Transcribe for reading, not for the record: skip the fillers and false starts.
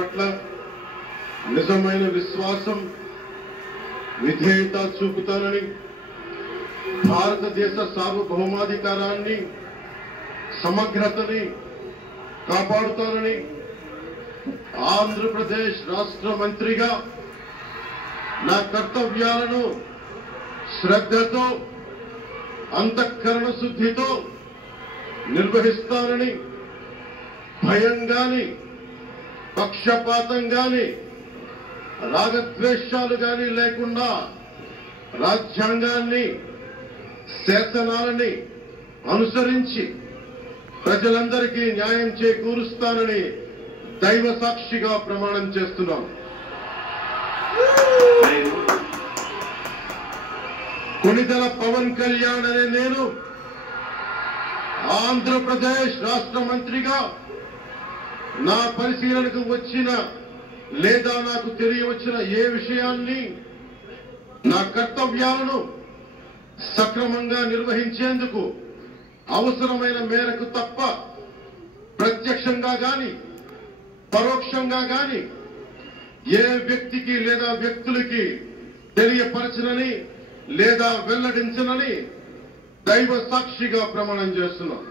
పట్ల నిజమైన విశ్వాసం విధేయత చూపుతానని, భారతదేశ సార్వభౌమాధికారాన్ని సమగ్రతని కాపాడుతానని, ఆంధ్రప్రదేశ్ రాష్ట్ర మంత్రిగా నా కర్తవ్యాలను శ్రద్ధతో అంతఃకరణ శుద్ధితో నిర్వహిస్తానని, భయం గాని పక్షపాతం గాని రాగద్వేషాలు గాని లేకుండా రాజ్యాంగాన్ని శాసనాలని అనుసరించి ప్రజలందరికీ న్యాయం చేకూరుస్తానని దైవ సాక్షిగా ప్రమాణం చేస్తున్నాను. కొణిదెల పవన్ కళ్యాణ్ అనే నేను ఆంధ్రప్రదేశ్ రాష్ట్ర మంత్రిగా నా పరిశీలనకు వచ్చిన లేదా నాకు తెలియవచ్చిన ఏ విషయాన్ని నా కర్తవ్యాలను సక్రమంగా నిర్వహించేందుకు అవసరమైన మేరకు తప్ప ప్రత్యక్షంగా గాని పరోక్షంగా గాని ఏ వ్యక్తికి లేదా వ్యక్తులకి తెలియపరచనని లేదా వెల్లడించనని దైవ సాక్షిగా ప్రమాణం చేస్తున్నాం.